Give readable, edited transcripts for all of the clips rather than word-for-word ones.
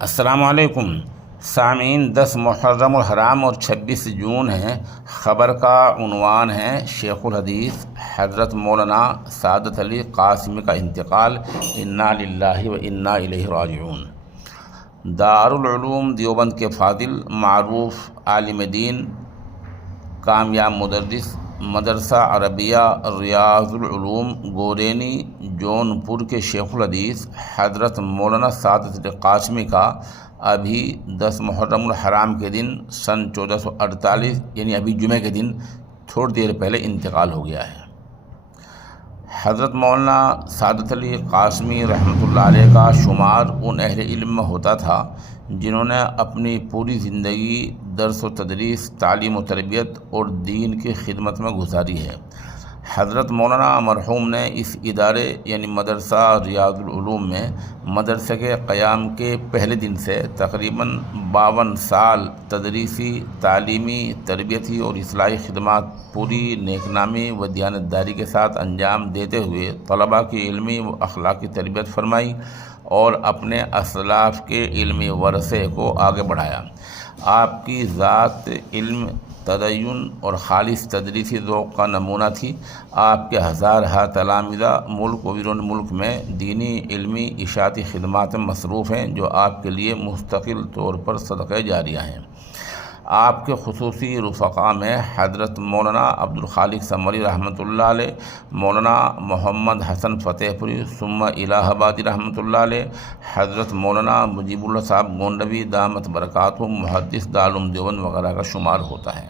السلام علیکم سامعین، 10 محرم الحرام اور 26 جون ہے۔ خبر کا عنوان ہے شیخ الحدیث حضرت مولانا سعادت علی قاسمی کا انتقال، انا للہ و انا الیہ راجعون۔ دارالعلوم دیوبند کے فاضل، معروف عالم دین، کامیاب مدرس، مدرسہ عربیہ ریاض العلوم گورینی جونپور کے شیخ الحدیث حضرت مولانا سعادت علی قاسمی کا ابھی 10 محرم الحرام کے دن سن 1448 یعنی ابھی جمعہ کے دن تھوڑی دیر پہلے انتقال ہو گیا ہے۔ حضرت مولانا سعادت علی قاسمی رحمۃ اللہ علیہ کا شمار ان اہل علم میں ہوتا تھا جنہوں نے اپنی پوری زندگی درس و تدریس، تعلیم و تربیت اور دین کی خدمت میں گزاری ہے۔ حضرت مولانا مرحوم نے اس ادارے یعنی مدرسہ ریاض العلوم میں مدرسے کے قیام کے پہلے دن سے تقریباً 52 سال تدریسی، تعلیمی، تربیتی اور اصلاحی خدمات پوری نیک نامی و دیانتداری کے ساتھ انجام دیتے ہوئے طلباء کی علمی و اخلاقی تربیت فرمائی اور اپنے اسلاف کے علمی ورثے کو آگے بڑھایا۔ آپ کی ذات علم، تدین اور خالص تدریسی ذوق کا نمونہ تھی۔ آپ کے ہزارہ تلامذہ ملک و بیرون ملک میں دینی، علمی، اشاعتی خدمات میں مصروف ہیں جو آپ کے لیے مستقل طور پر صدقہ جاریہ ہیں۔ آپ کے خصوصی رفقاء میں حضرت مولانا عبدالخالق سمری رحمۃ اللہ علیہ، مولانا محمد حسن فتح پوری ثم الہ آبادی رحمۃ اللہ علیہ، حضرت مولانا مجیب اللہ صاحب گونڈوی دامت برکاتہ محدث دارالعلوم دیوبند وغیرہ کا شمار ہوتا ہے۔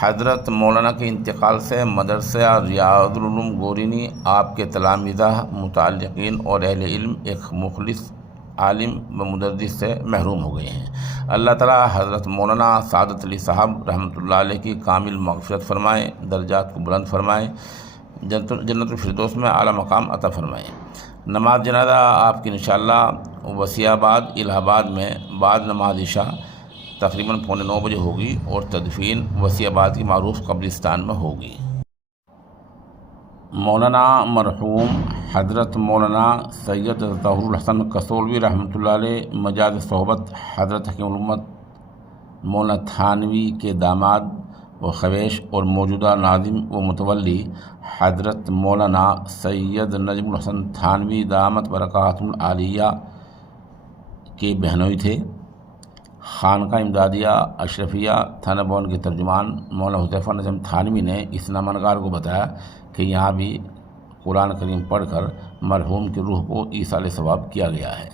حضرت مولانا کے انتقال سے مدرسہ ریاض العلوم گورینی، آپ کے تلامذہ، متعلقین اور اہل علم ایک مخلص عالم و مدرس سے محروم ہو گئے ہیں۔ اللہ تعالیٰ حضرت مولانا سعادت علی صاحب رحمۃ اللہ علیہ کی کامل مغفرت فرمائے، درجات کو بلند فرمائے، جنت الفردوس میں اعلیٰ مقام عطا فرمائے۔ نماز جنازہ آپ کی انشاءاللہ وسیع آباد الہ آباد میں بعد نماز عشاء تقریباً 9:15 بجے ہوگی اور تدفین وسیع آباد کی معروف قبرستان میں ہوگی۔ مولانا مرحوم حضرت مولانا سید ظہور الحسن کسولوی رحمۃ اللہ علیہ مجاز صحبت حضرت حکیم الامت مولانا تھانوی کے داماد و خویش اور موجودہ ناظم و متولی حضرت مولانا سید نجم الحسن تھانوی دامت برکاتہ العالیہ کے بہنوئی تھے۔ خانقاہ امدادیہ اشرفیہ تھانہ بون کے ترجمان مولانا حذیفہ نجم تھانوی نے اس نامنگار کو بتایا کہ یہاں بھی قرآن کریم پڑھ کر مرحوم کی روح کو ایصال ثواب کیا گیا ہے۔